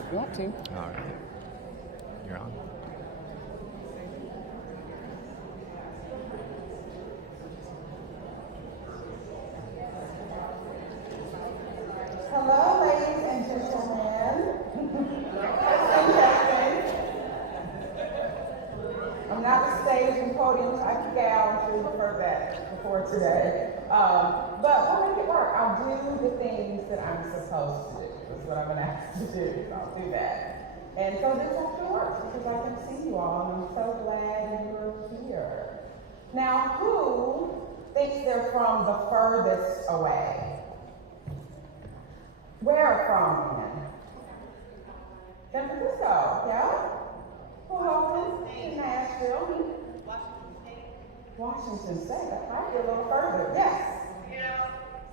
if you want to. All right. You're on. Hello, ladies and gentlemen. Testing. I'm not a stage and podium type gal. I'm sure you've heard that before today. But we'll make it work. I'll do the things that I'm supposed to do. That's what I've been asked to do. So I'll do that. And so this actually works because I can see you all, and I'm so glad you're here. Now, who thinks they're from the furthest away? Where from? San Francisco, yeah? Who else is in Nashville? Washington State. That might be a little further. Yes.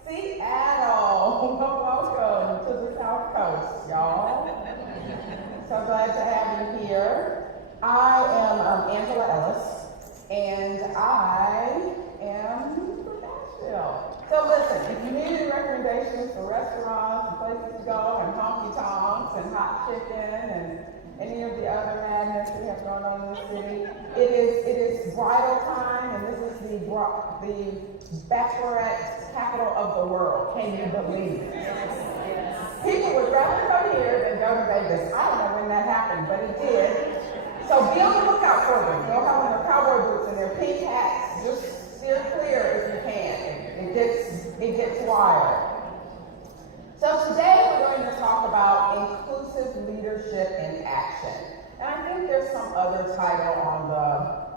Seattle. Welcome to the South Coast, y'all. So glad to have you here. I am Angela Ellis, and I am from Nashville. So listen, if you need any recommendations for restaurants and places to go and honky tonks and hot chicken and any of the other madness we have going on in the city, it is bridal time, and this is the bachelorette capital of the world. Can you believe it? People would rather come here than go to Vegas. I don't know when that happened, but it did. So be on the lookout for them. They'll have on their cowboy boots and their pink hats. Just steer clear if you can. It gets wild. So today we're going to talk about inclusive leadership in action. And I think there's some other title on the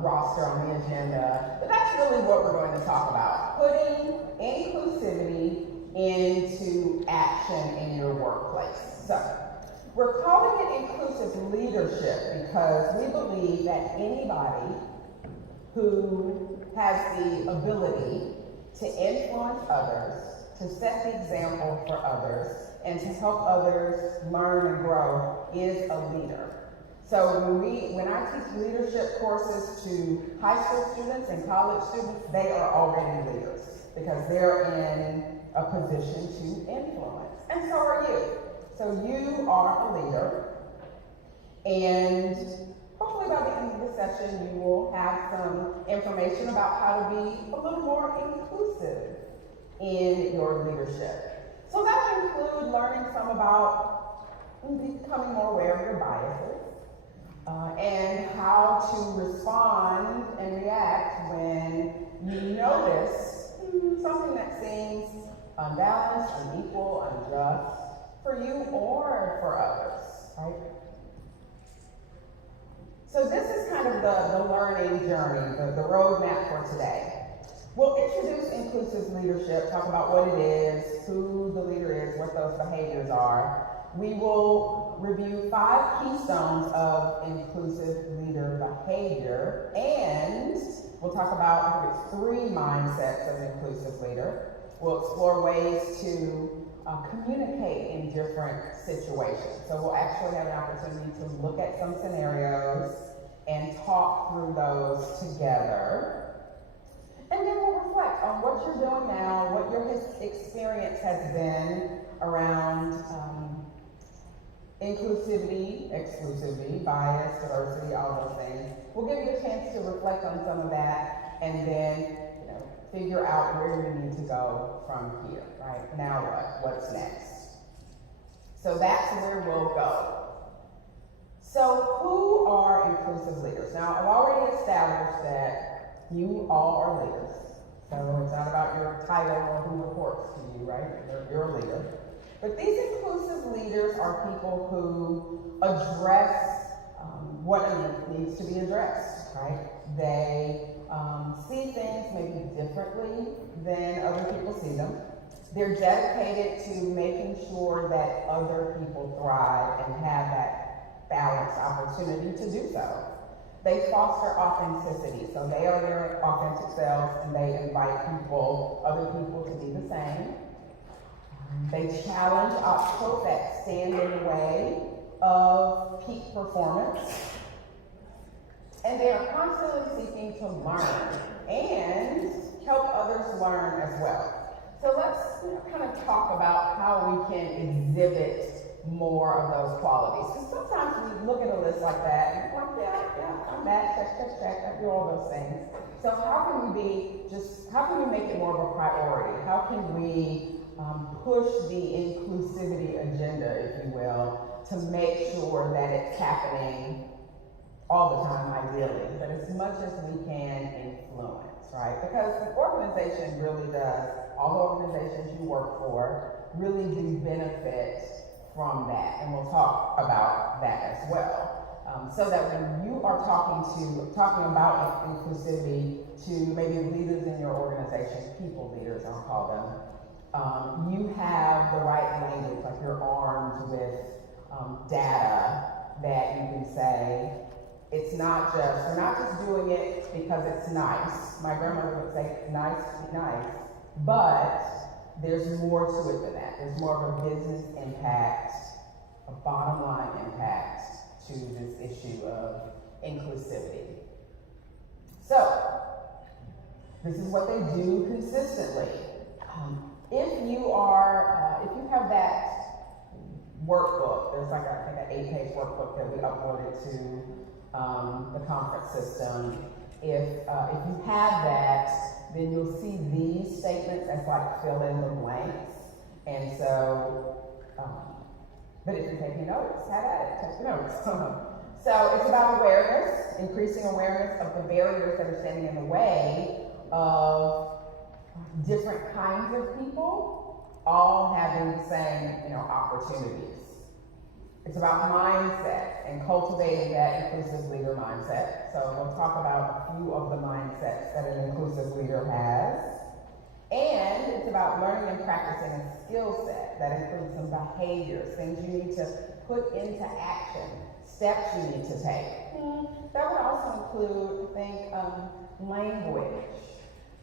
roster on the agenda, but that's really what we're going to talk about. Putting inclusivity into action in your workplace. So we're calling it inclusive leadership because we believe that anybody who has the ability to influence others, to set the example for others, and to help others learn and grow is a leader. So when I teach leadership courses to high school students and college students, they are already leaders because they're in a position to influence. And so are you. So you are a leader, and hopefully by the end of the session you will have some information about how to be a little more inclusive in your leadership. So that will include learning some about becoming more aware of your biases and how to respond and react when you notice something that seems unbalanced, unequal, unjust for you or for others, right? So this is kind of the learning journey, the roadmap for today. We'll introduce inclusive leadership, talk about what it is, who the leader is, what those behaviors are. We will review 5 keystones of inclusive leader behavior, and we'll talk about, I think it's 3 mindsets of an inclusive leader. We'll explore ways to communicate in different situations. So we'll actually have an opportunity to look at some scenarios and talk through those together. And then we'll reflect on what you're doing now, what your experience has been around inclusivity, exclusivity, bias, diversity, all those things. We'll give you a chance to reflect on some of that and then figure out where you need to go from here, right? Now what? What's next? So that's where we'll go. So who are inclusive leaders? Now, I've already established that you all are leaders. So it's not about your title or who reports to you, right? You're a leader. But these inclusive leaders are people who address what needs to be addressed, right? They see things maybe differently than other people see them. They're dedicated to making sure that other people thrive and have that balanced opportunity to do so. They foster authenticity, so they are their authentic selves and they invite other people to be the same. They challenge obstacles that stand in the way of peak performance. And they are constantly seeking to learn and help others learn as well. So let's kind of talk about how we can exhibit more of those qualities. Because sometimes we look at a list like that and we're like, yeah, I'm that, check, I do all those things. So how can we make it more of a priority? How can we push the inclusivity agenda, if you will, to make sure that it's happening all the time, ideally, but as much as we can influence, right? Because the organization really does, all the organizations you work for really do benefit from that, and we'll talk about that as well. So that when you are talking about inclusivity to maybe leaders in your organization, people leaders, I'll call them, you have the right language, like you're armed with data that you can say, we're not just doing it because it's nice. My grandmother would say it's nice to be nice, but there's more to it than that. There's more of a business impact, a bottom line impact to this issue of inclusivity. So, this is what they do consistently. If you have that workbook, there's like an 8-page workbook that we uploaded to the conference system. If you have that, then you'll see these statements as like fill in the blanks. And so, but if you're taking notes, have at it, take the notes. So it's about awareness, increasing awareness of the barriers that are standing in the way of different kinds of people, all having the same, opportunities. It's about mindset and cultivating that inclusive leader mindset. So we'll talk about a few of the mindsets that an inclusive leader has. And it's about learning and practicing a skill set that includes some behaviors, things you need to put into action, steps you need to take. That would also include, I think, language.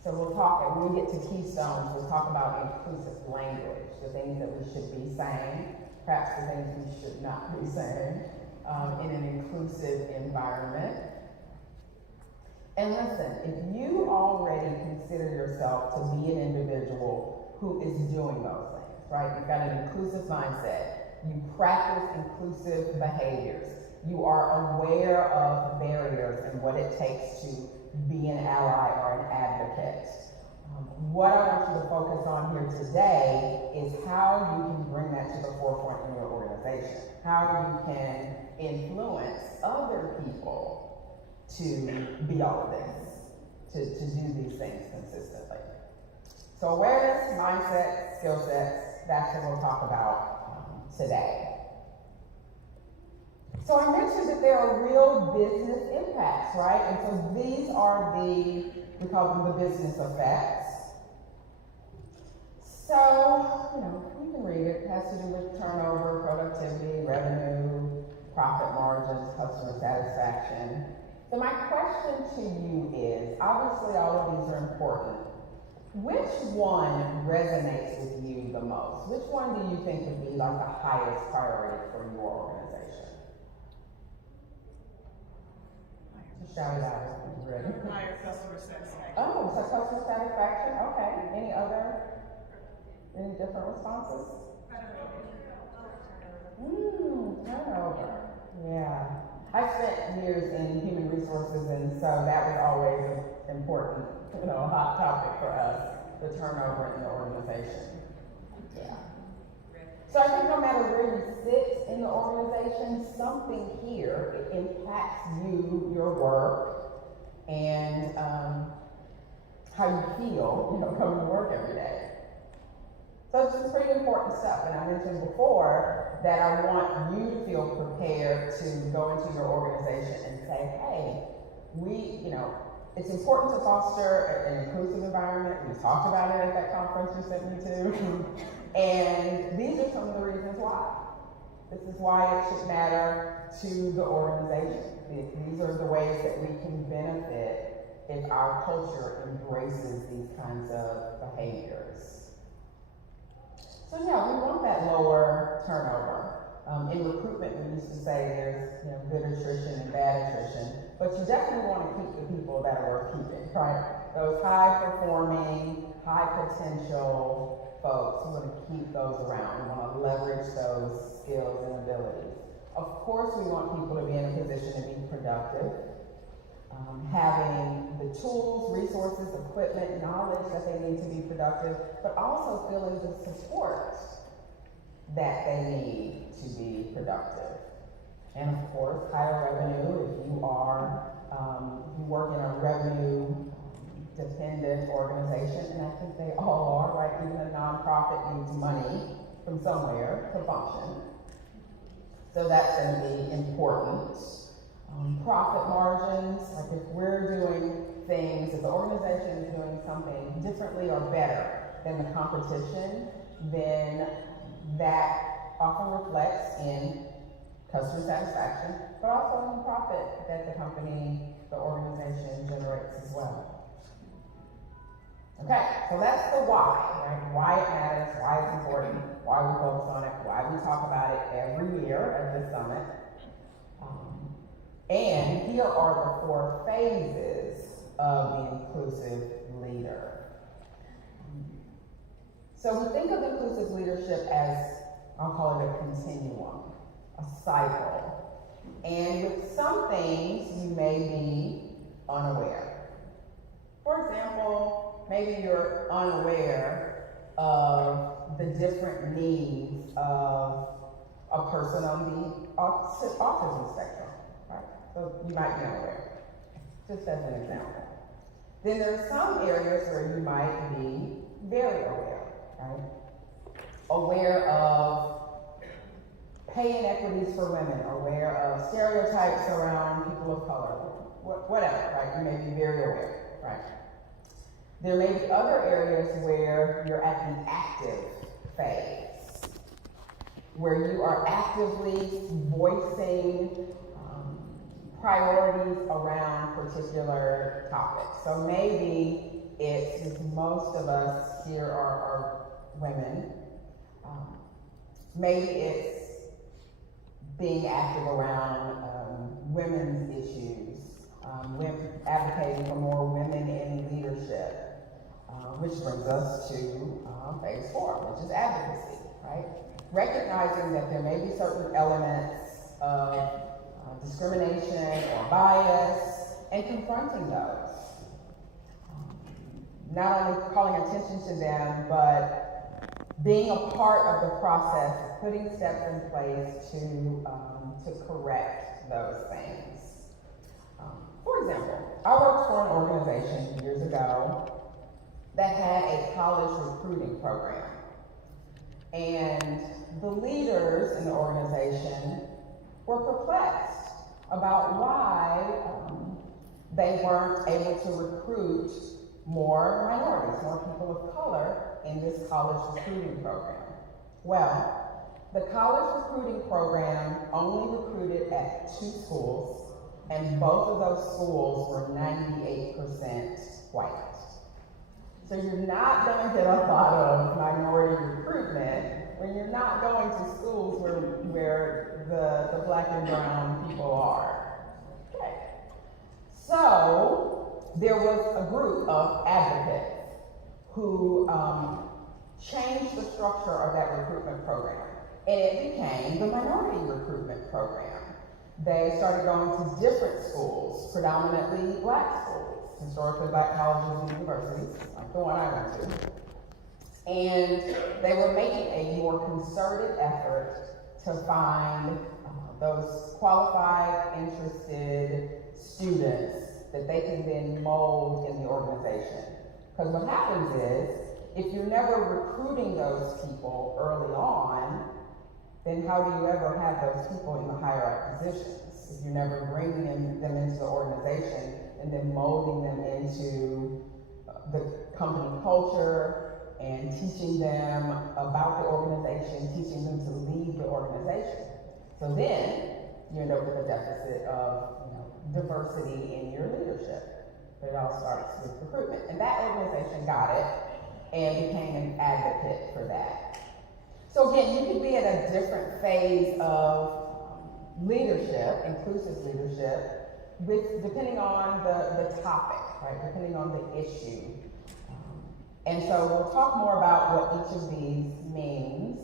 So we'll talk, when we get to keystones, we'll talk about inclusive language, the things that we should be saying, perhaps the things we should not be saying in an inclusive environment. And listen, if you already consider yourself to be an individual who is doing those things, right? You've got an inclusive mindset. You practice inclusive behaviors. You are aware of barriers and what it takes to be an ally or an advocate. What I want you to focus on here today is how you can bring that to the forefront in your organization. How you can influence other people to be all of this, to do these things consistently. So awareness, mindset, skill sets, that's what we'll talk about today. So I mentioned that there are real business impacts, right? And so these are we call them the business effects. So, you can read it. It has to do with turnover, productivity, revenue, profit margins, customer satisfaction. So my question to you is, obviously all of these are important. Which one resonates with you the most? Which one do you think would be like the highest priority for your organization? Just shout it out if you're ready. Higher customer satisfaction. Oh, so customer satisfaction, okay. Any different responses? Turnover. Yeah. I spent years in human resources, and so that was always an important, hot topic for us, the turnover in the organization. Yeah. So I think no matter where you sit in the organization, something here impacts you, your work, and how you feel, coming to work every day. So it's some pretty important stuff, and I mentioned before that I want you to feel prepared to go into your organization and say, hey, it's important to foster an inclusive environment. We talked about it at that conference you sent me to, and these are some of the reasons why. This is why it should matter to the organization. These are the ways that we can benefit if our culture embraces these kinds of behaviors. So yeah, we want that lower turnover. In recruitment, we used to say there's good attrition and bad attrition, but you definitely want to keep the people that are worth keeping, right? Those high performing, high potential folks. We want to keep those around. We want to leverage those skills and abilities. Of course, we want people to be in a position to be productive, having the tools, resources, equipment, knowledge that they need to be productive, but also feeling the support that they need to be productive. And of course, higher revenue if you are, you work in a revenue dependent organization, and I think they all are, right? Even a nonprofit needs money from somewhere to function. So that's going to be important. Profit margins, like if we're doing things, if the organization is doing something differently or better than the competition, then that often reflects in customer satisfaction, but also in the profit that the company, the organization generates as well. Okay, so that's the why, right? Why it matters, why it's important, why we focus on it, why we talk about it every year at this summit. And here are the 4 phases of the inclusive leader. So we think of inclusive leadership as, I'll call it a continuum, a cycle. And with some things, you may be unaware. For example, maybe you're unaware of the different needs of a person on the autism spectrum, right? So you might be unaware, just as an example. Then there are some areas where you might be very aware, right? Aware of pay inequities for women, aware of stereotypes around people of color, whatever, right? You may be very aware, right? There may be other areas where you're at the active phase, where you are actively voicing priorities around particular topics. So maybe it's, since most of us here are women, maybe it's being active around women's issues, advocating for more women in leadership, which brings us to phase 4, which is advocacy, right? Recognizing that there may be certain elements of discrimination or bias, and confronting those. Not only calling attention to them, but being a part of the process, putting steps in place to correct those things. For example, I worked for an organization years ago that had a college recruiting program. And the leaders in the organization were perplexed about why they weren't able to recruit more minorities, more people of color in this college recruiting program. Well, the college recruiting program only recruited at 2 schools, and both of those schools were 98% white. So you're not going to get a lot of minority recruitment when you're not going to schools where the black and brown people are. Okay. So there was a group of advocates who changed the structure of that recruitment program, and it became the minority recruitment program. They started going to different schools, predominantly black schools, historically black colleges and universities, like the one I went to. And they were making a more concerted effort to find those qualified, interested students that they can then mold in the organization. Because what happens is, if you're never recruiting those people early on, then how do you ever have those people in the higher up positions? If you're never bringing them into the organization and then molding them into the company culture and teaching them about the organization, teaching them to lead the organization. So then you end up with a deficit of diversity in your leadership. But it all starts with recruitment. And that organization got it and became an advocate for that. So again, you can be at a different phase of leadership, inclusive leadership, depending on the topic, right? Depending on the issue. And so we'll talk more about what each of these means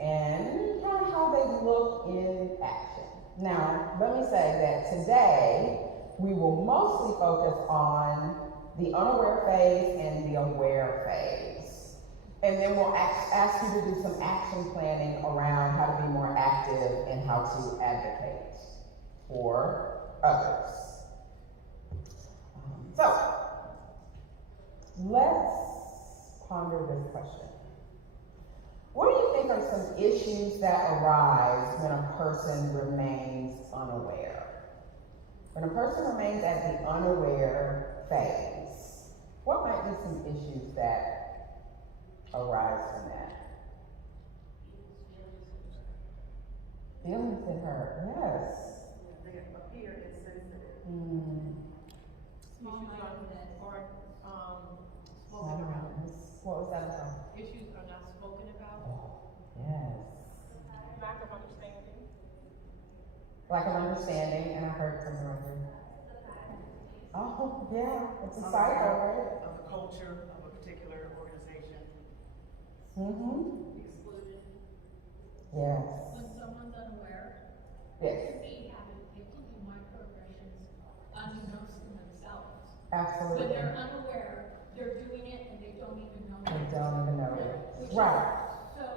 and kind of how they look in action. Now, let me say that today we will mostly focus on the unaware phase and the aware phase. And then we'll ask you to do some action planning around how to be more active and how to advocate for others. So, let's ponder this question. What do you think are some issues that arise when a person remains unaware? When a person remains at the unaware phase, what might be some issues that arise from that? Feelings that hurt, yes. They appear insensitive. Small-minded or spoken about. What was that about? Issues are not spoken about. Yes. Lack of understanding. Lack of understanding, and I heard something right there. Oh, yeah, it's a cycle, right? Of the culture of a particular organization. Excluded. Yes. When someone's unaware, Yes, they may have microaggressions unbeknownst to themselves. absolutely. When they're unaware, they're doing it and they don't even know They it. don't even know it. Which is Right. so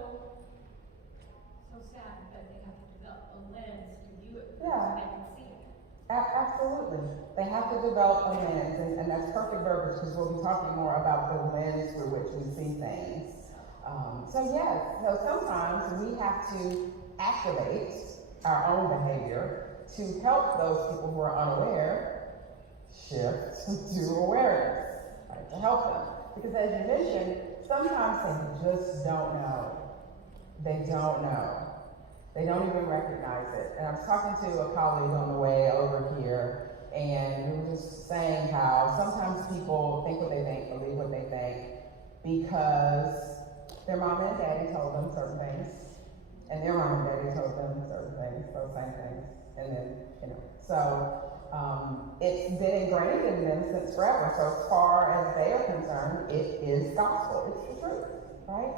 sad because they have to develop a lens to view it Yeah. so they can see it. Absolutely. They have to develop a lens, and that's perfect verbiage because we'll be talking more about the lens through which we see things. So yes, so sometimes we have to activate our own behavior to help those people who are unaware shift to awareness, right, to help them. Because as you mentioned, sometimes they just don't know. They don't know. They don't even recognize it. And I was talking to a colleague on the way over here, and we were just saying how sometimes people think what they think, believe what they think, because their mom and daddy told them certain things, and their mom and daddy told them certain things, those same things, and then, so it's been ingrained in them since forever. So as far as they are concerned, it is gospel, it's the truth, right?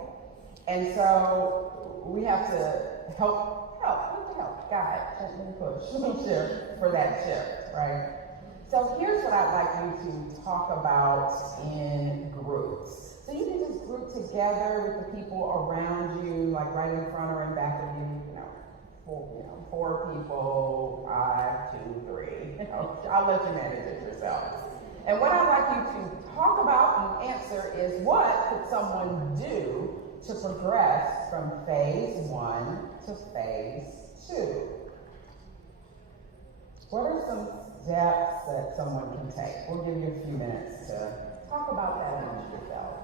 And so we have to help guide, gently push, shift for that shift, right? So here's what I'd like you to talk about in groups. So you can just group together with the people around you, like right in front or in back of you, four people, 5, 2, 3. I'll let you manage it yourself. And what I'd like you to talk about and answer is, what could someone do to progress from phase 1 to phase 2? What are some steps that someone can take? We'll give you a few minutes to talk about that amongst yourself.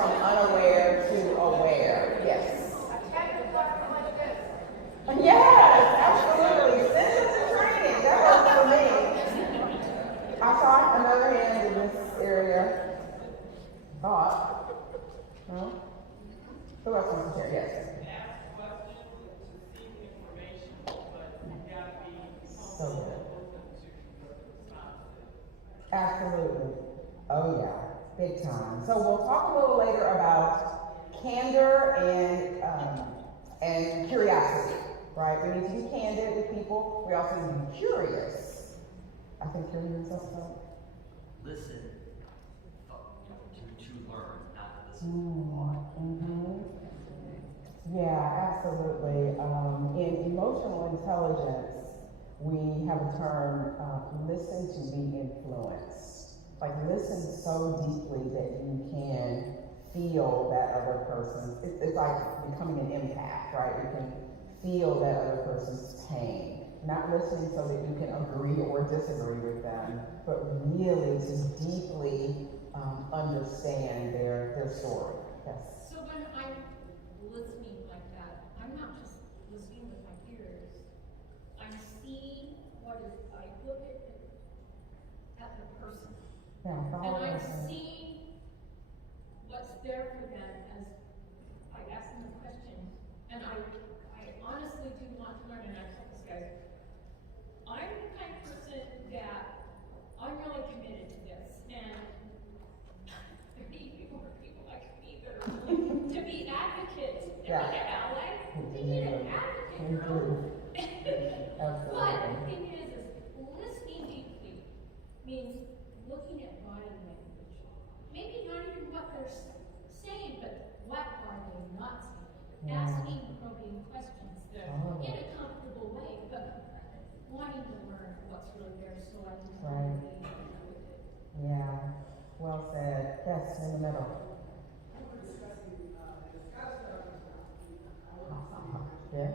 from unaware to aware. Yes. Yes, absolutely. Citizen training, that works for me. I saw another hand in this area. Thought. No? Who else wants to share? Yes. Ask questions to seek information, but you gotta be So open good. to the responses. Absolutely. Oh yeah, big time. So we'll talk a little later about candor and curiosity, right? We need to be candid with people. We also need to be curious. I think you're hearing something. Listen to learn, not listen. Yeah, absolutely. In emotional intelligence, we have a term, listen to be influenced. Like listen so deeply that you can feel that other person's, it's like becoming an empath, right? You can feel that other person's pain. Not listening so that you can agree or disagree with them, but really to deeply understand their story. Yes. So when I'm listening like that, I'm not just listening with my ears. I'm seeing I look at the person. Yeah, the And whole I'm person. seeing what's there for them as I ask them a question. And I honestly do want to learn, and I've told this guys, I'm the kind of person that I'm really committed to this. And there need to be more people like me that are willing to be advocates. Yeah. And in LA, you need an advocate, girl. Absolutely. But the thing is listening deeply means looking at body language. Maybe not even what they're saying, but what are they not saying? Yeah. Asking probing questions that in a comfortable way, but wanting to learn what's really there so I can Right. engage with it. Yeah, well said. Yes, in the middle. Yeah.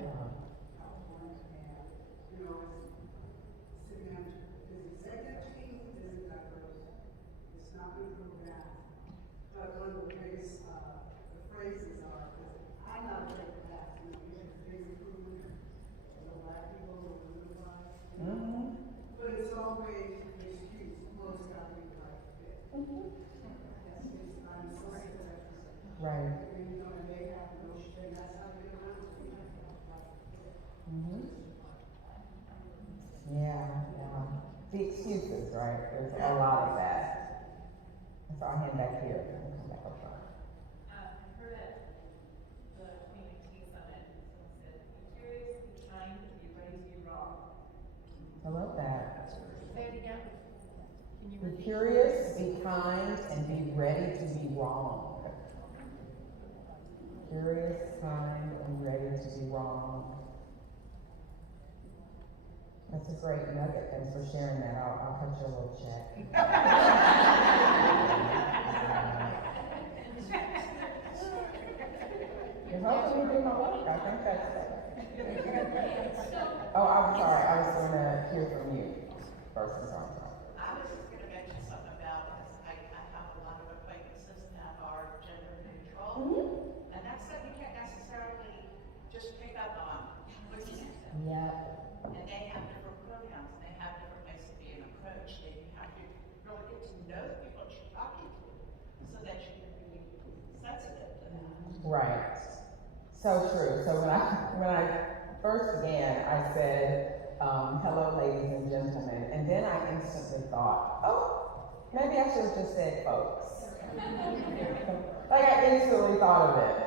But one of the biggest the phrases are, I'm not afraid to ask, we have a big improvement, black people or women wise. But it's always an excuse, well, it's got to be the right fit. I'm so sick of that. Right. And they have no shame, that's how they get around it. Yeah. The excuses, right? There's a lot of that. And so I'll hand back here. We'll come back up front. I heard at the 2019 summit, someone said, be curious, be kind, and be ready to be wrong. I love that. Say it again. Can you Be curious, be kind, and be ready to be wrong. Curious, kind, and ready to be wrong. That's a great nugget. Thanks for sharing that. I'll cut you a little check. You're helping me do my work. I think that's it. Oh, I'm sorry. I was going to hear from you first. I'm sorry. I was just going to mention something about, because I have a lot of acquaintances that are gender neutral, and that's something you can't necessarily just pick up on. Yeah. And they have different pronouns, they have different ways of being approached, and you have to really get to know the people that you're talking to, so that you can be sensitive to that. Right. So true. So when I first began, I said, hello, ladies and gentlemen. And then I instantly thought, oh, maybe I should have just said folks. Like I instantly thought of it.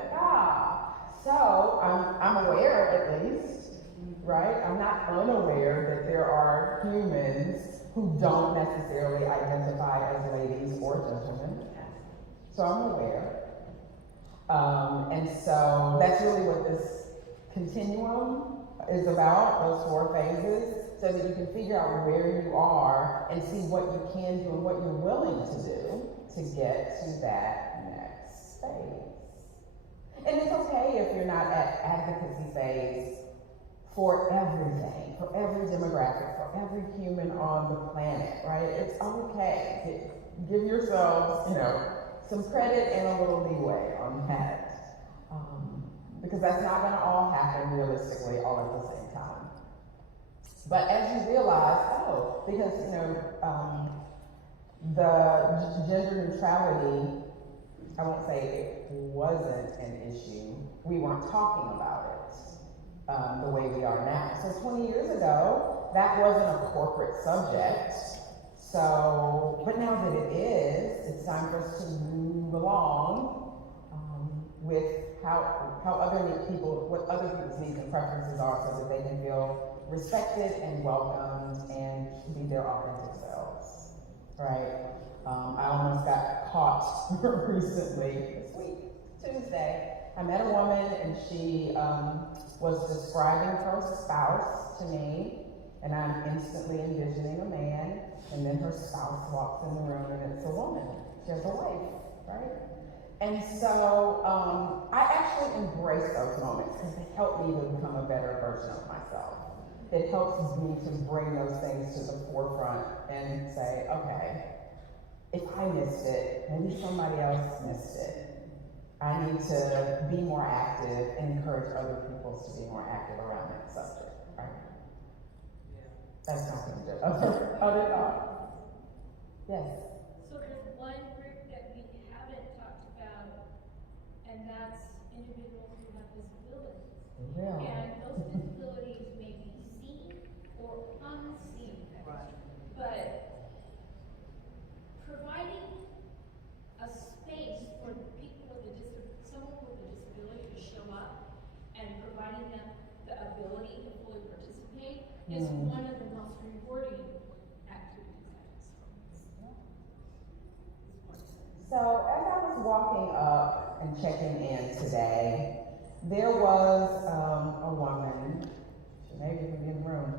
So I'm aware at least, right? I'm not unaware that there are humans who don't necessarily identify as ladies or gentlemen. So I'm aware. And so that's really what this continuum is about, those 4 phases, so that you can figure out where you are and see what you can do and what you're willing to do to get to that next phase. And it's okay if you're not at advocacy phase for everything, for every demographic, for every human on the planet, right? It's okay. Give yourselves, some credit and a little leeway on that. Because that's not going to all happen realistically all at the same time. But as you realize, because the gender neutrality, I won't say it wasn't an issue. We weren't talking about it the way we are now. So 20 years ago, that wasn't a corporate subject. So, but now that it is, it's time for us to move along with how other people, what other people's needs and preferences are, so that they can feel respected and welcomed and be their authentic selves, right? I almost got caught recently, this week, Tuesday. I met a woman and she was describing her spouse to me, and I'm instantly envisioning a man, and then her spouse walks in the room and it's a woman. She has a wife, right? And so I actually embrace those moments because they help me to become a better version of myself. It helps me to bring those things to the forefront and say, okay, if I missed it, maybe somebody else missed it. I need to be more active and encourage other people to be more active around that subject, right? Yeah. That's not going to do other thoughts. Yes. So there's one group that we haven't talked about, and that's individuals who have disabilities. Yeah. And those disabilities may be seen or unseen. Right. But providing a space for people with someone with a disability to show up and providing them the ability to fully participate is one of the most rewarding activities I can So as I was walking up and checking in today, there was a woman, she may even be in the room,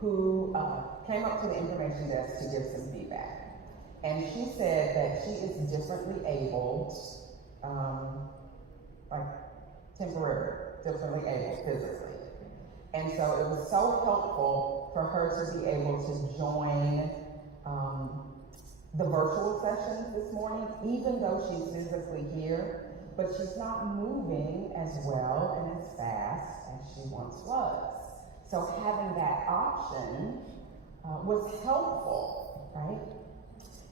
who came up to the information desk to give some feedback. And she said that she is differently abled, like differently able physically. And so it was so helpful for her to be able to join the virtual sessions this morning, even though she's physically here, but she's not moving as well and as fast as she once was. So having that option was helpful, right?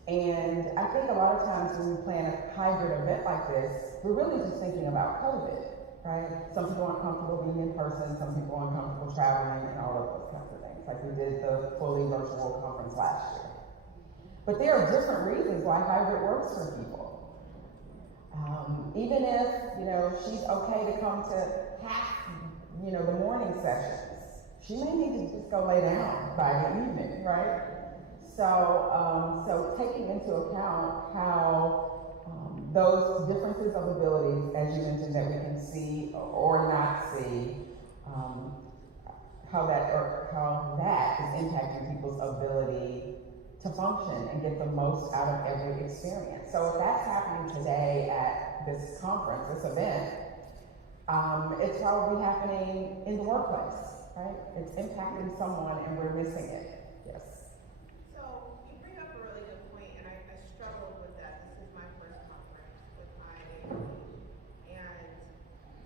And I think a lot of times when we plan a hybrid event like this, we're really just thinking about COVID, right? Some people aren't comfortable being in person, some people aren't comfortable traveling, and all of those kinds of things, like we did the fully virtual conference last year. But there are different reasons why hybrid works for people. Even if, she's okay to come to half, the morning sessions, she may need to just go lay down by the evening, right? So taking into account how those differences of abilities, as you mentioned, that we can see or not see, how that is impacting people's ability to function and get the most out of every experience. So if that's happening today at this conference, this event, it's probably happening in the workplace, right? It's impacting someone and we're missing it. Yes. So you bring up a really good point, and I struggled with that. This is my first conference with IAAP, and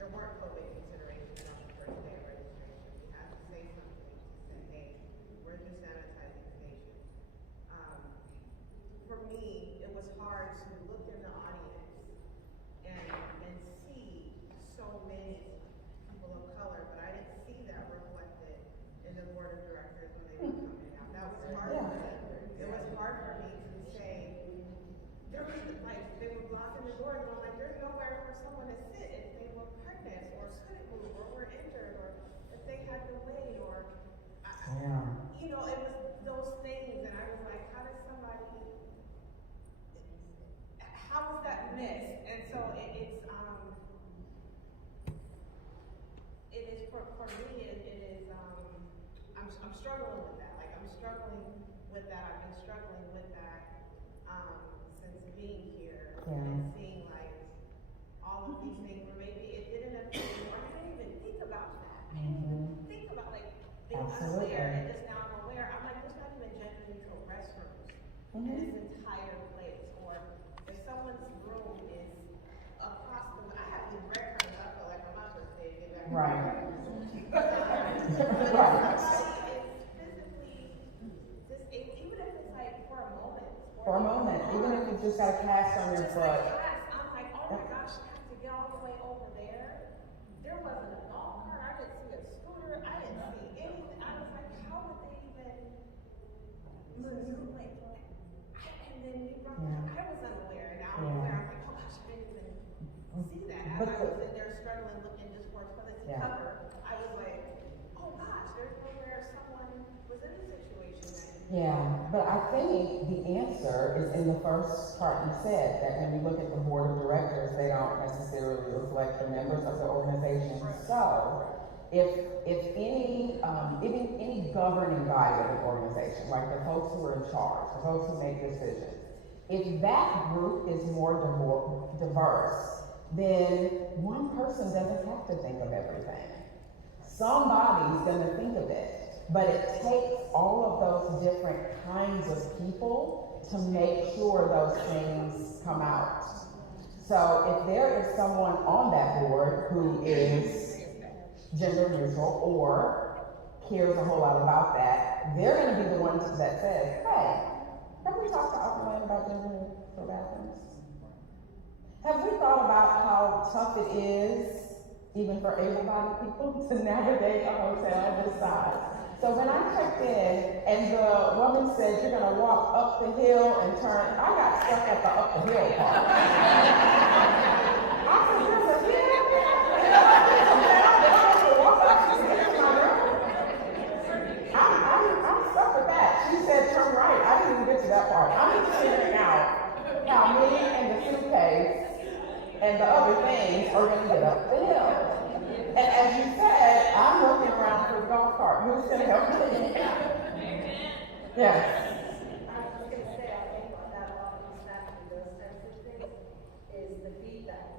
there weren't COVID considerations on the first day of registration. We had to say something to say, hey, we're just sanitizing the station. For me, it was hard to look in the audience and see so many people of color, but I didn't see that reflected in the board of directors when they were coming out. That was hard for me. It was hard for me to say, there was like, they were blocking the door and going like, there's nowhere for someone to sit if they were pregnant or couldn't move or were injured or if they had to wait or, it was those things, and I was like, how was that missed? And so it is for me, I'm struggling with that. Like, I'm struggling with that. I've been struggling with that since being here and seeing like all of these things where maybe it didn't affect me, or I didn't even think about that. I didn't even think about like being unaware, and just now I'm aware. I'm like, there's not even gender neutral restrooms in this entire place, or if someone's room Right. But Right. if somebody is physically disabled, even if it's like for a moment. For a moment, even if you just got a cast on your Just foot. like class, I'm like, oh my gosh, I have to get all the way over there. There wasn't a golf cart, I didn't see a scooter, I didn't see anything. I was like, how would they even maneuver? And then you brought that, I was unaware, and now I'm aware. I'm like, oh gosh, I didn't even see that. As But I was in there struggling, looking just for a toilet to cover, I was like, oh gosh, there's nowhere someone was in a situation that. Yeah, but I think the answer is in the first part you said, that when you look at the board of directors, they don't necessarily reflect the members of the organization. So, if any governing body of an organization, like the folks who are in charge, the folks who make decisions, if that group is more diverse, then one person doesn't have to think of everything. Somebody's gonna think of it. But it takes all of those different kinds of people to make sure those things come out. So if there is someone on that board who is gender neutral or cares a whole lot about that, they're going to be the ones that says, hey, have we talked to Alkaline about gender neutral bathrooms? Have we thought about how tough it is, even for able-bodied people, to navigate a hotel this size? So when I checked in and the woman said, you're gonna walk up the hill and turn, I got stuck at the up the hill part. I said, there's a hill up there? I have to walk up to get to my room. I'm stuck with that. She said, turn right. I didn't even get to that part. I'm just figuring out how me and the suitcase and the other things are gonna get up the hill. And as you said, I'm looking around for the golf cart. Who's going to help me? Yes. I was just gonna say, I think that often comes back to those types of things, is the feedback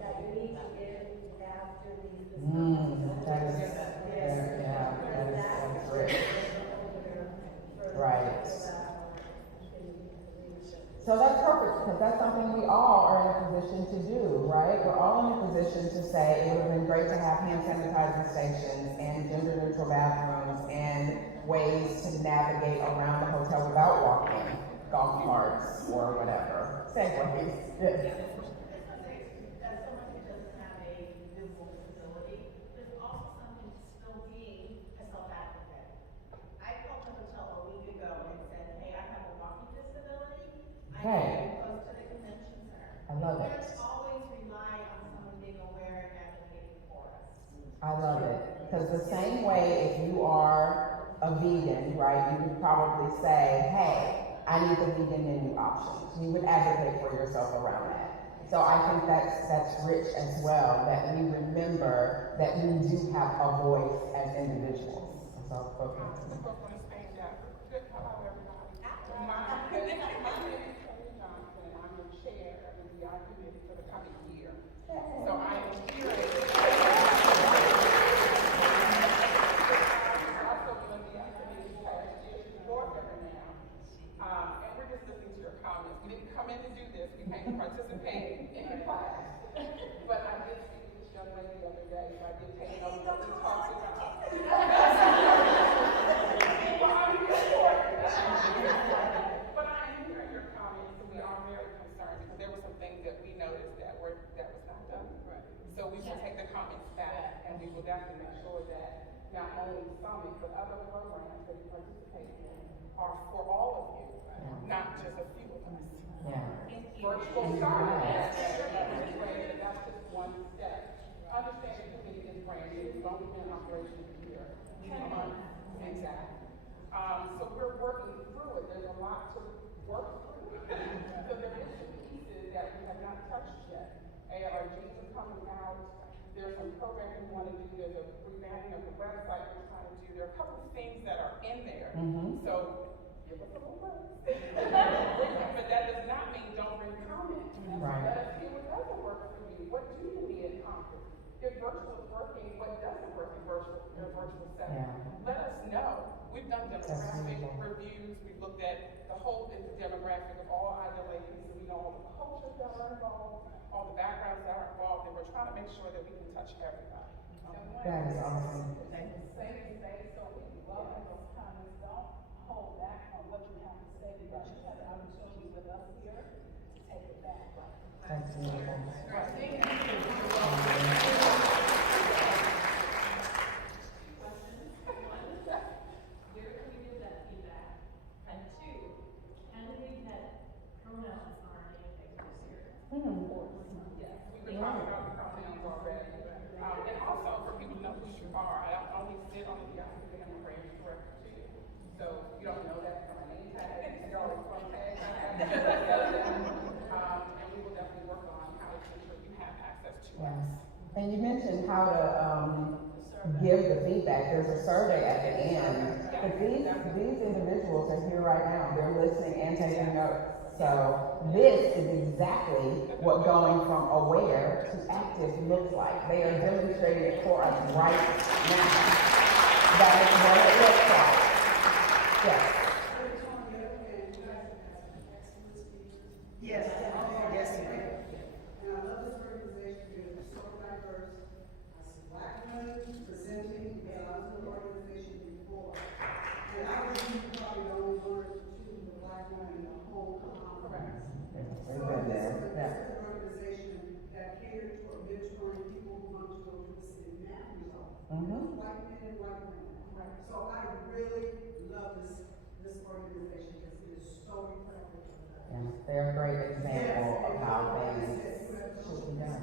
that you need to give after these discussions. That is, that's rich. Right. So that's perfect, because that's something we all are in a position to do, right? We're all in a position to say it would have been great to have hand sanitizing stations and gender neutral bathrooms and ways to navigate around the hotel without walking, golf carts or whatever. Segways. Yes. As someone who doesn't have a visible disability, there's also something to still being a self-advocate. I called the hotel a week ago and said, hey, I have a walking disability. Hey. I'm close to the convention center. I love it. Let's always rely on someone being aware and advocating for us. I love it. Because the same way if you are a vegan, right, you would probably say, hey, I need the vegan menu options. You would advocate for yourself around that. So I think that's rich as well, that we remember that we do have a voice as individuals. So, okay. So I am here. Also going to be activating board member now. And we're just listening to your comments. We didn't come in to do this. We came to participate in the class. But I did speak to this young lady the other day, so I did take notes of what we talked about. But I am hearing your comments, and we are very concerned because there were some things that we noticed that was not done. Right. So we will take the comments back, and we will definitely make sure that not only the summit, but other programs that we participate in are for all of you, not just a few of us. Virtual started that's just one step. Understand the committee is brand new, we've only been in operation here. Exactly. So we're working through it. There's a lot to work through. So there is some pieces that we have not touched yet. ARGs are coming out. There's some programming we want to do. There's a revamping of the website we're trying to do. There are a couple of things that are in there. So give us a little break. But that does not mean don't bring comments. Right. Let us hear what doesn't work for you. What do you need in conference? If virtual is working, what doesn't work in your virtual setting? Let us know. We've done demographic reviews. We've looked at the whole demographic of all IAAP, so we know all the cultures that are involved, all the backgrounds that are involved, and we're trying to make sure that we can touch everybody. That is awesome. Safe space, so we welcome those comments. Don't hold back on what you have to say because you have the opportunity with us here to take it back. That's beautiful. Where can we get that feedback? And two, can we get pronouns on our name tags this year? Yes, we've been talking about the pronouns already. And also for people to know who you are, I don't always sit on the IAAP and range director too. So you don't know that from a name tag, you're always from tag. And we will definitely work on how to ensure you have access to us. Yes. And you mentioned how to give the feedback. There's a survey at the end. But these individuals are here right now. They're listening and taking notes. So this is exactly what going from aware to active looks like. They are demonstrating it for us right now. That is what it looks like. Yes. Yes. Yes, and I love this organization because it's so diverse. I see black women presenting, and I was in the organization before. And I was probably the only one or two black women in the whole conference. They've been there. So Yeah. this is an organization that catered for mentoring people who want to go to the city manager's office. Mhm. White men and white women. So I really love this organization because it is so reflective of that. Yeah. They're a great example of how things should be done.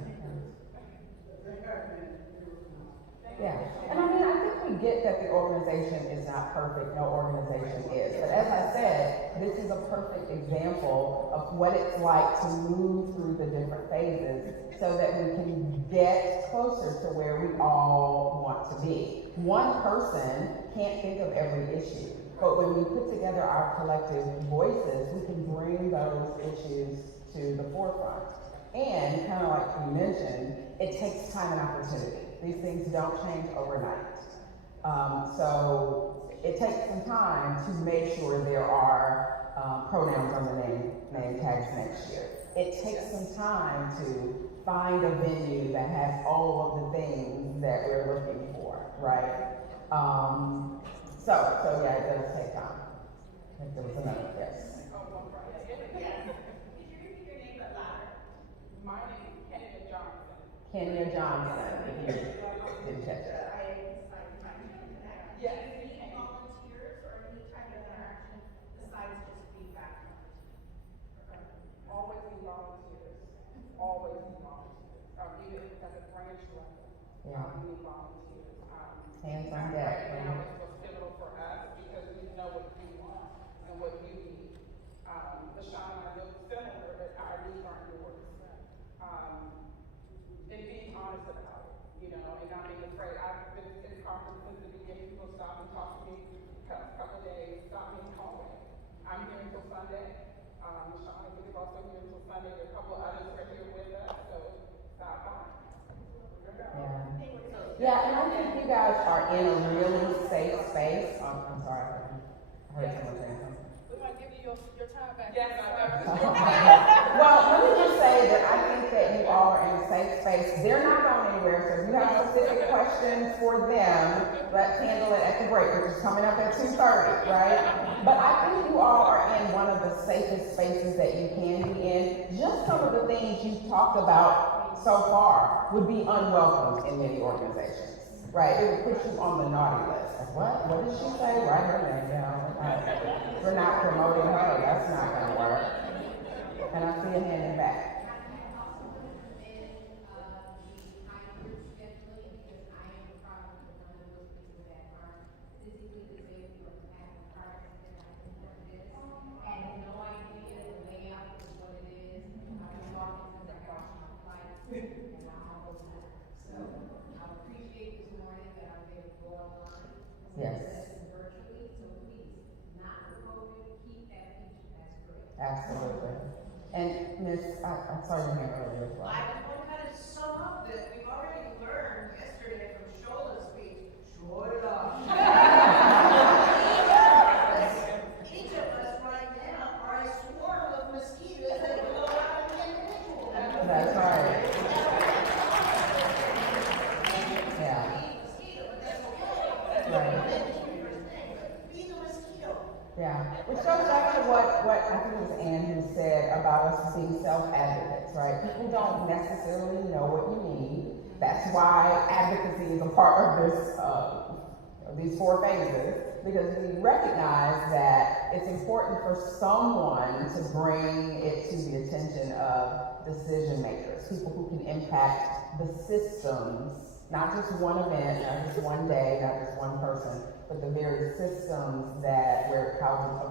Yeah, and I mean, I think we get that the organization is not perfect, no organization is. But as I said, this is a perfect example of what it's like to move through the different phases so that we can get closer to where we all want to be. One person can't think of every issue, but when we put together our collective voices, we can bring those issues to the forefront. And kind of like you mentioned, it takes time and opportunity. These things don't change overnight. So it takes some time to make sure there are pronouns on the name tags next year. It takes some time to find a venue that has all of the things that we're looking for, right? So yeah, it does take time. I think there was another, yes. Could you repeat your name but louder? My name is Kenya Johnson. Kenya Johnson, if you didn't catch that. Yes. Do you need volunteers or any type of interaction besides just feedback? Always need volunteers. Always need volunteers. Even if it's at the branch level, Yeah. we need volunteers. Hands on deck. Right now, it's what's pivotal for us because we know what you want and what you need. LaShawn and I look similar, but our needs aren't yours. And being honest about it, you know, and not being afraid. I've been in conferences since the beginning, people stop and talk to me a couple of days, stop me and call me. I'm here until Sunday. LaShawn is also here until Sunday. There are a couple of others who are here with us, so stop by. Yeah, and I think you guys are in a really safe space. I'm sorry, I heard someone saying something. We want to give you your time back. Yes, Well, let me just say that I think that you all are in a safe space. They're not going anywhere, so if you have specific questions for them, let's handle it at the break, which is coming up at 2:30, right? But I think you all are in one of the safest spaces that you can be in. Just some of the things you've talked about so far would be unwelcome in many organizations, right? It would put you on the naughty list. Like, what? What did she say? Write her name down. We're not promoting her. That's not going to work. And I see a hand in the back. Yes. Absolutely. And Miss, I saw your hand earlier as well. I just want to kind of sum up that we've already learned yesterday from Shola's speech. Shola. Each of us right now are a swarm of mosquitoes that will go out and individual. That's right. Yeah. what I think it was Ann who said about us being self-advocates, right? People don't necessarily know what you need. That's why advocacy is a part of this, these 4 phases, because we recognize that it's important for someone to bring it to the attention of decision makers, people who can impact the systems, not just one event, not just one day, not just one person, but the very systems that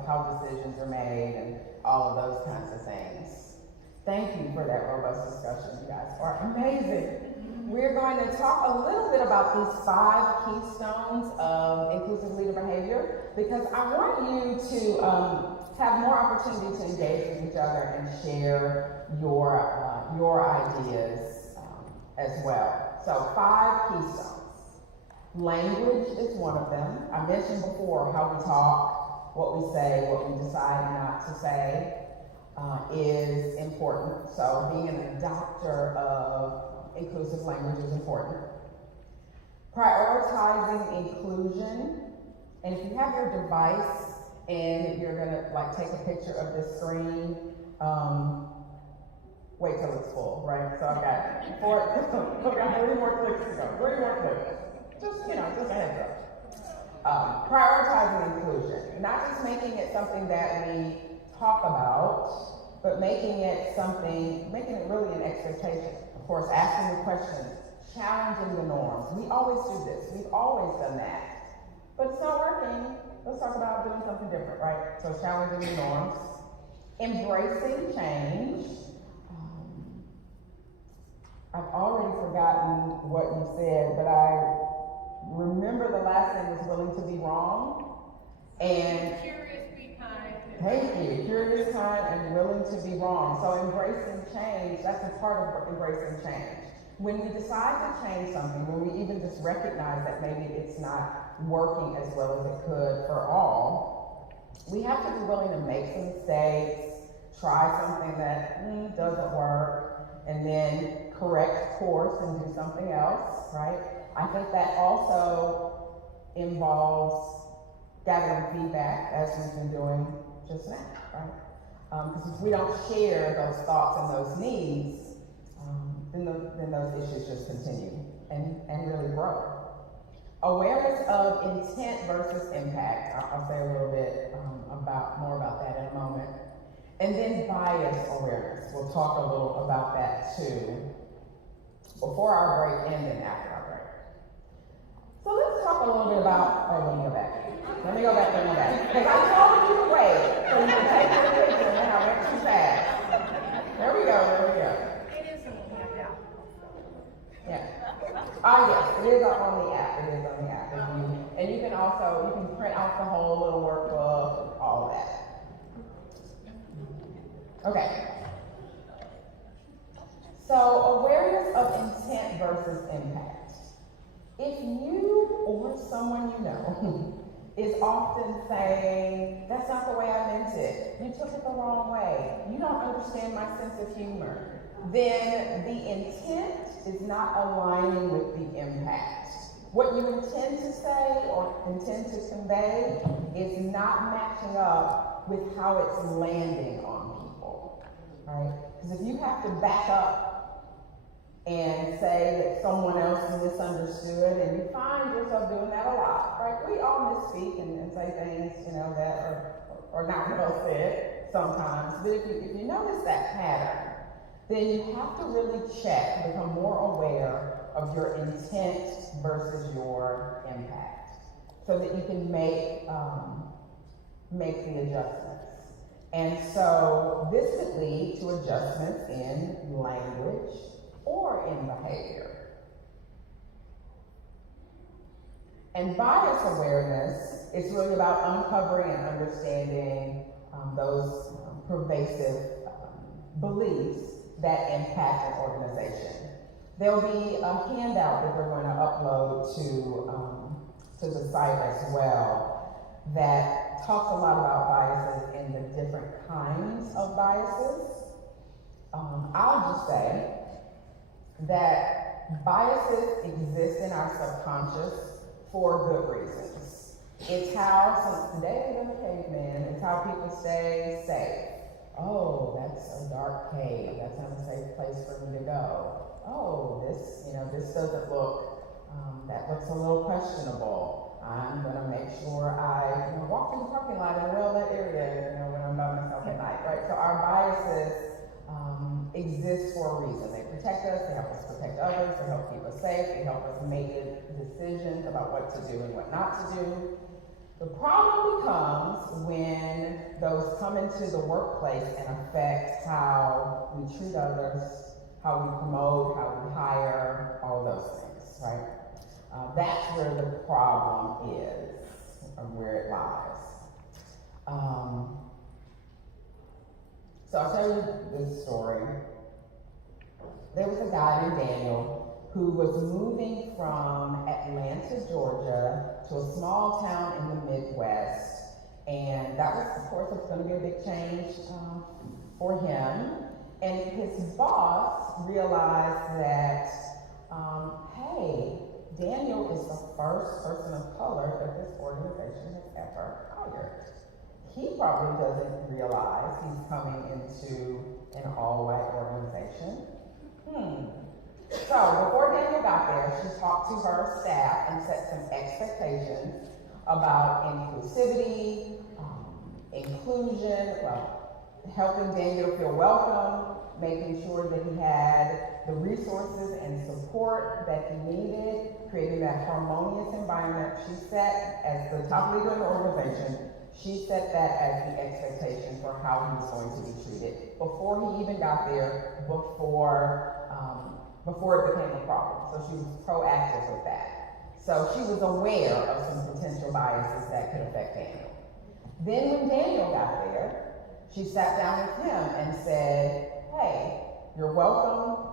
how decisions are made and all of those kinds of things. Thank you for that robust discussion. You guys are amazing. We're going to talk a little bit about these 5 keystones of inclusive leader behavior, because I want you to have more opportunity to engage with each other and share your ideas as well. So 5 keystones. Language is one of them. I mentioned before how we talk, what we say, what we decide not to say is important. So being an adopter of inclusive language is important. Prioritizing inclusion. And if you have your device and you're gonna like take a picture of this screen, wait till it's full, right? So I've got 3 more clicks to go. 3 more clicks. Just a heads up. Prioritizing inclusion, not just making it something that we talk about, but making it really an expectation. Of course, asking the questions, challenging the norms. We always do this. We've always done that. But it's not working. Let's talk about doing something different, right? So challenging the norms. Embracing change. I've already forgotten what you said, but I remember the last thing was willing to be wrong. And Curious, be kind. thank you. Curious, kind, and willing to be wrong. So embracing change, that's a part of embracing change. When we decide to change something, when we even just recognize that maybe it's not working as well as it could for all, we have to be willing to make some mistakes, try something that doesn't work, and then correct course and do something else, right? I think that also involves gathering feedback, as we've been doing just now, right? Because if we don't share those thoughts and those needs, then those issues just continue and really grow. Awareness of intent versus impact. I'll say a little bit more about that in a moment. And then bias awareness. We'll talk a little about that too, before our break and then after our break. So let's talk a little bit about, let me go back. Because I told you to wait, so you can take your picture, and then I went too fast. There we go. It is in the app. Yeah. Yes, it is on the app. And you can print out the whole little workbook and all of that. Okay. So awareness of intent versus impact. If you or someone you know is often saying, that's not the way I meant it, you took it the wrong way, you don't understand my sense of humor, then the intent is not aligning with the impact. What you intend to say or intend to convey is not matching up with how it's landing on people, right? Because if you have to back up and say that someone else misunderstood, and you find yourself doing that a lot, right? We all misspeak and say things, that are not well said sometimes. But if you notice that pattern, then you have to really check, become more aware of your intent versus your impact, so that you can make the adjustments. And so this could lead to adjustments in language or in behavior. And bias awareness is really about uncovering and understanding those pervasive beliefs that impact an organization. There'll be a handout that we're going to upload to the site as well that talks a lot about biases and the different kinds of biases. I'll just say that biases exist in our subconscious for good reasons. It's how, since the days of the caveman, it's how people stay safe. Oh, that's a dark cave. That's not a safe place for me to go. Oh, this doesn't look, that looks a little questionable. I'm gonna make sure I walk in the parking lot in a well-lit area, when I'm by myself at night, right? So our biases exist for a reason. They protect us, they help us protect others, they help keep us safe, they help us make decisions about what to do and what not to do. The problem becomes when those come into the workplace and affect how we treat others, how we promote, how we hire, all those things, right? That's where the problem is, and where it lies. So I'll tell you this story. There was a guy named Daniel who was moving from Atlanta, Georgia, to a small town in the Midwest. And that was, of course, it's going to be a big change for him. And his boss realized that, hey, Daniel is the first person of color that this organization has ever hired. He probably doesn't realize he's coming into an all-white organization. So before Daniel got there, she talked to her staff and set some expectations about inclusivity, inclusion, helping Daniel feel welcome, making sure that he had the resources and support that he needed, creating that harmonious environment. She set, as the top leader in the organization, she set that as the expectation for how he was going to be treated before he even got there, before it became a problem. So she was proactive with that. So she was aware of some potential biases that could affect Daniel. Then when Daniel got there, she sat down with him and said, hey, you're welcome.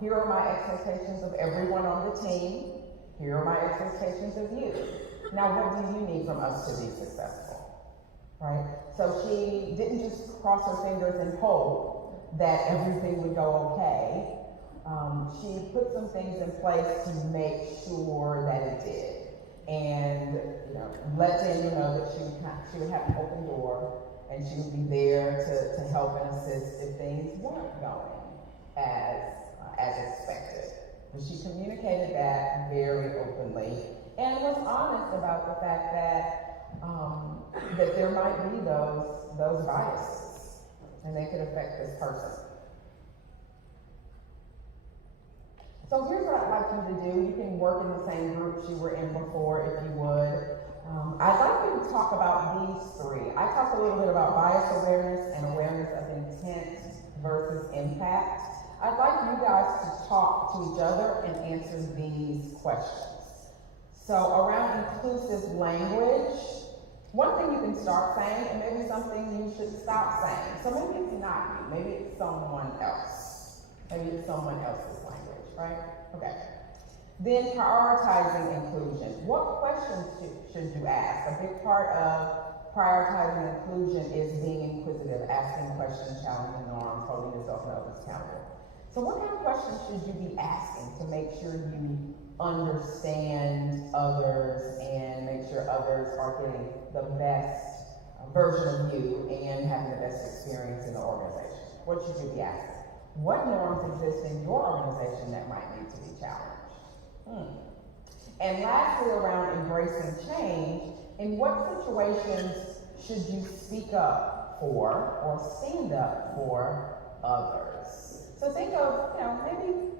Here are my expectations of everyone on the team. Here are my expectations of you. Now, what do you need from us to be successful? Right? So she didn't just cross her fingers and hope that everything would go okay. She put some things in place to make sure that it did. And let Daniel know that she would have an open door and she would be there to help and assist if things weren't going as expected. But she communicated that very openly and was honest about the fact that there might be those biases and they could affect this person. So here's what I'd like you to do. You can work in the same groups you were in before if you would. I'd like you to talk about these three. I talked a little bit about bias awareness and awareness of intent versus impact. I'd like you guys to talk to each other and answer these questions. So around inclusive language, one thing you can start saying and maybe something you should stop saying. So maybe it's not you, maybe it's someone else. Maybe it's someone else's language, right? Okay. Then prioritizing inclusion. What questions should you ask? A big part of prioritizing inclusion is being inquisitive, asking questions, challenging norms, holding yourself and others accountable. So what kind of questions should you be asking to make sure you understand others and make sure others are getting the best version of you and having the best experience in the organization? What should you be asking? What norms exist in your organization that might need to be challenged? And lastly, around embracing change, in what situations should you speak up for or stand up for others? So think of, maybe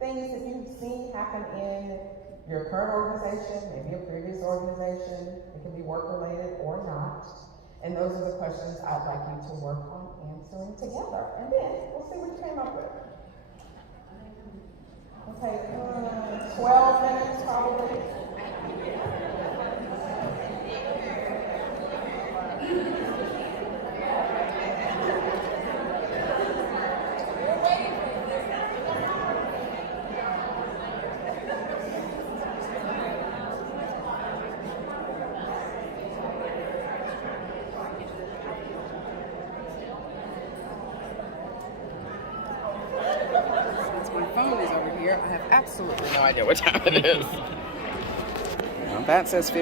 things that you've seen happen in your current organization, maybe a previous organization. It can be work-related or not. And those are the questions I'd like you to work on answering together. And then we'll see what you came up with. We'll take 12 minutes probably. I have absolutely no idea what time it is. That says 50.